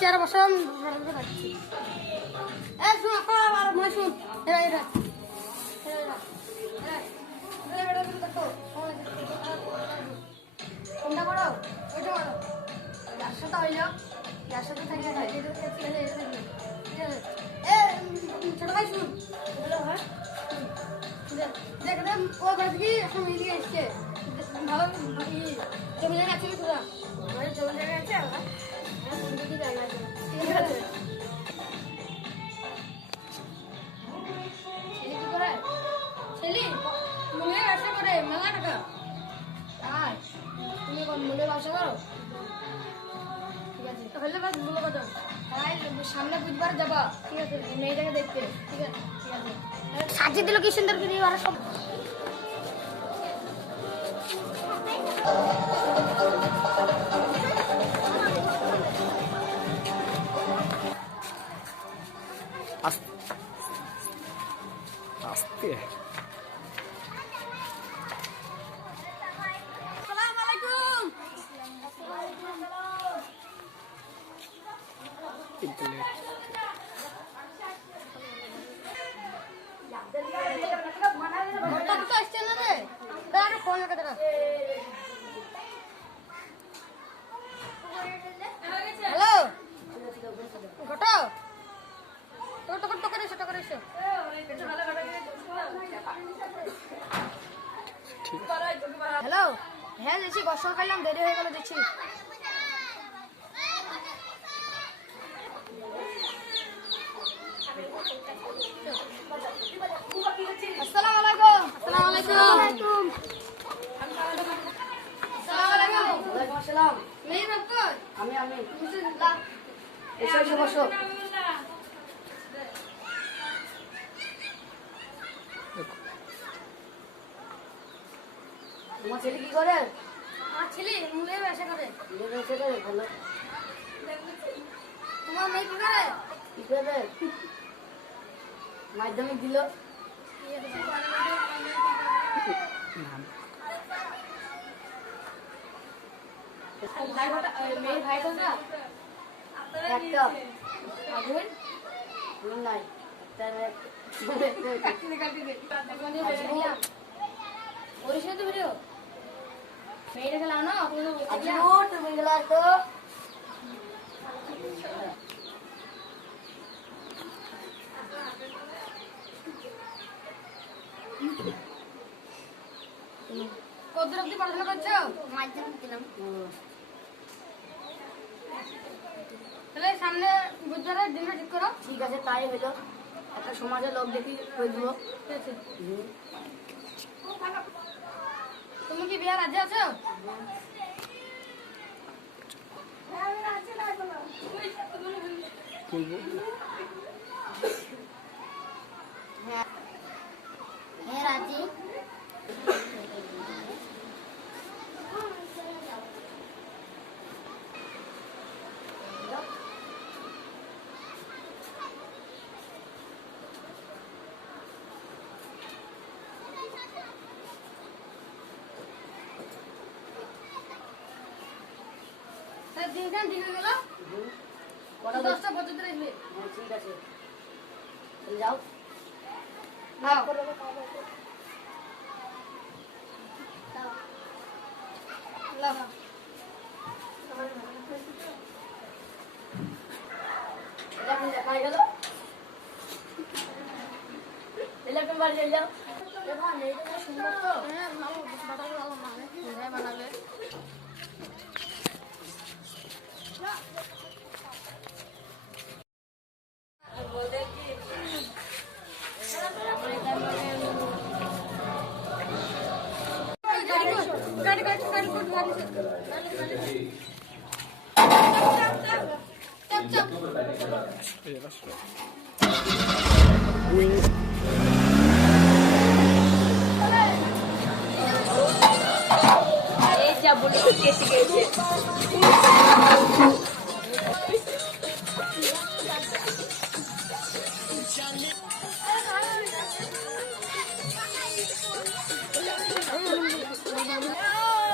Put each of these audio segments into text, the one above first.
চেয়ারে বসাম রাখছি। শুন আর মনে শুন কোনটা করো ওইটা করো যার সাথে হইল যার সাথে থাকলে ছোট ভাই শুন দেখে ও বাদ কি এখন মিলিয়ে এসছে ভালো জমি জায়গা আছে তোরা জমি জায়গা আছে জায়গা আছে ঠিক আছে ছেলে কি করে ছেলে মুলে ব্যবসা করে মেলা টাকা আর তুমি কোন মুলে ব্যবসা করো ঠিক আছে তাহলে বাস বলো কথা তাই সামনে বুধবার যাবা ঠিক আছে মেয়েটাকে দেখতে ঠিক আছে ঠিক আছে সাজিয়ে দিল কি সুন্দর করে ওরা সব আস্তে হ্যালো ঘটো হ্যালো হ্যাঁ দিচ্ছি গোসল করলাম দেরি হয়ে গেল দিচ্ছি আসসালামু আলাইকুম আসসালামু আলাইকুম আসসালামু আলাইকুম ওয়ালাইকুম আসসালাম মেয়ে বাপ আমি এসো বসো তোমার ছেলে কি করে আমার ছেলে মুলে ব্যবসা করে ভালো তোমার মেয়ে কি করে মাধ্যমিক দিল মেয়ের ভাই কোনটা একটা আগুন নাই ওরিশা তো ভিডিও মেয়েটাকে লাও না তুমি গেলা তো কত অব্দি পড়াশোনা করছো মাধ্যমিক দিলাম তাহলে সামনে বুধবারের দিনটা ঠিক করো ঠিক আছে তাই হলো একটা সমাজের লোক দেখি করে দিব ঠিক আছে তুমি কি বিয়ে রাজি আছো হ্যাঁ রাজি দিনখান ঠিক হয়ে গেল 10টা পর্যন্ত রাখবে ঠিক আছে যাও বানাবে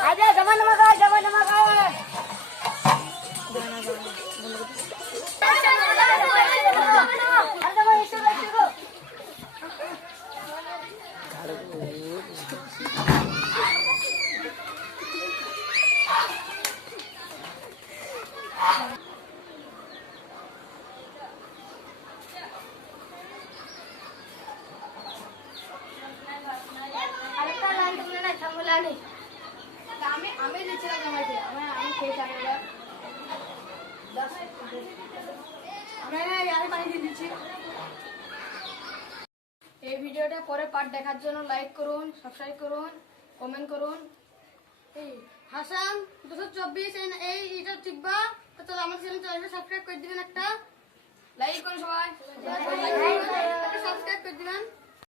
আচ্ছা জমা জমা জানি আমি দিচ্ছিলাম আমাকে আমি খেয়েছি আমি পানি দিয়ে দিচ্ছি। এই ভিডিওটা পরে পার্ট দেখার জন্য লাইক করুন, সাবস্ক্রাইব করুন, কমেন্ট করুন। এই হাসান 224 এইটা টিকবা তো চলো আমার চ্যানেলটা সাবস্ক্রাইব করে দিবেন, একটা লাইক করুন সবাই, সাবস্ক্রাইব করে দিবেন।